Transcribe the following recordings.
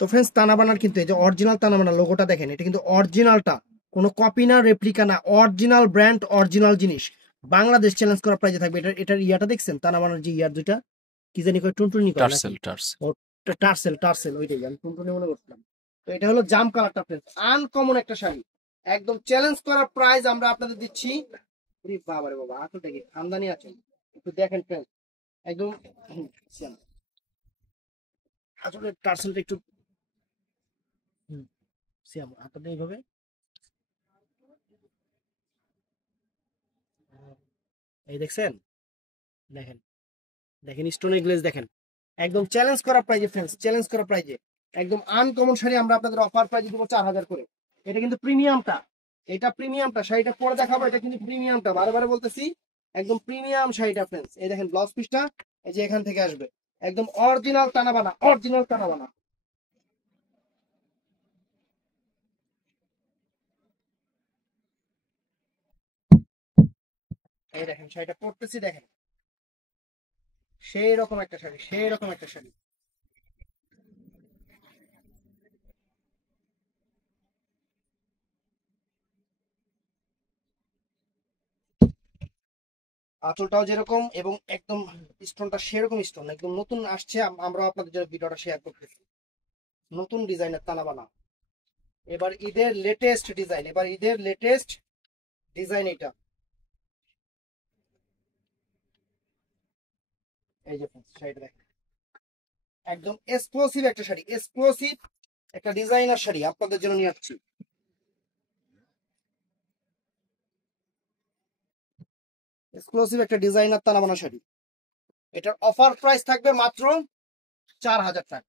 তো ফ্রেন্ডস, তানাবানার কিন্তু এই যে অরিজিনাল তানাবানা লোগোটা দেখেন, এটা কিন্তু অরিজিনালটা, কোনো কপি না, রেপ্লিকা না, অরিজিনাল ব্র্যান্ড, অরিজিনাল জিনিস। বাংলাদেশ চ্যালেঞ্জ করা প্রাইজে থাকবে। এটার ইয়াটা দেখছেন, তানাবানার যে ইয়ার দুইটা কি জানি কয়, টুনটুনি কয় নাকি? টার্সেল ও টার্সেল, টার্সেল ওইটাই, আমি টুনটুনি মনে করছিলাম। তো এটা হলো জাম কালারটা ফ্রেন্ডস, আনকমন একটা শাড়ি, একদম চ্যালেঞ্জ করা প্রাইজ আমরা আপনাদের দিচ্ছি। বাবা রে বাবা, আসলটা কি খানদানি আছেন, একটু দেখেন ফ্রেন্ডস, একদম আসলে টার্সেলটা একটু সিয়াম হাতটা এইভাবে, এই দেখছেন, দেখেন, দেখেন স্টোনের গ্লেজ দেখেন, একদম চ্যালেঞ্জ করা প্রাইজে ফ্রেন্ডস, চ্যালেঞ্জ করা প্রাইজে একদম আনকমন শাড়ি আমরা আপনাদের অফার প্রাইজে দেবো 4000 করে। এটা কিন্তু প্রিমিয়ামটা, এটা প্রিমিয়ামটা, শাড়িটা পরে দেখাবো, এটা কিন্তু প্রিমিয়ামটা, বারে বারে বলতেছি, একদম প্রিমিয়াম শাড়িটা ফ্রেন্ডস। এই দেখেন ব্লাউজ পিসটা, এই যে এখান থেকে আসবে, একদম অরিজিনাল টানাবানা, অরিজিনাল টানাবানা। এই দেখেন শাড়িটা পরতেছি, দেখেন সেই রকম একটা শাড়ি, সেই রকম একটা শাড়ি। আঁচলটাও যেরকম এবং একদম স্টোনটা সেরকম স্টোন, একদম নতুন আসছে, আমরা আপনাদের জন্য ভিডিওটা শেয়ার করতেছি। নতুন ডিজাইনের তানাবানা, এবার ঈদের লেটেস্ট ডিজাইন, এবার ঈদের লেটেস্ট ডিজাইন এটা। এই যে শাড়িটা দেখেন, একদম এক্সক্লুসিভ একটা শাড়ি, এক্সক্লুসিভ একটা ডিজাইনার শাড়ি আপনাদের জন্য নিয়ে আসছি। এক্সক্লুসিভ একটা ডিজাইনার তানাবানা শাড়ি, এটার অফার প্রাইস থাকবে মাত্র 4000 টাকা।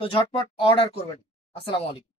তো ঝটপট অর্ডার করবেন। আসসালামু আলাইকুম।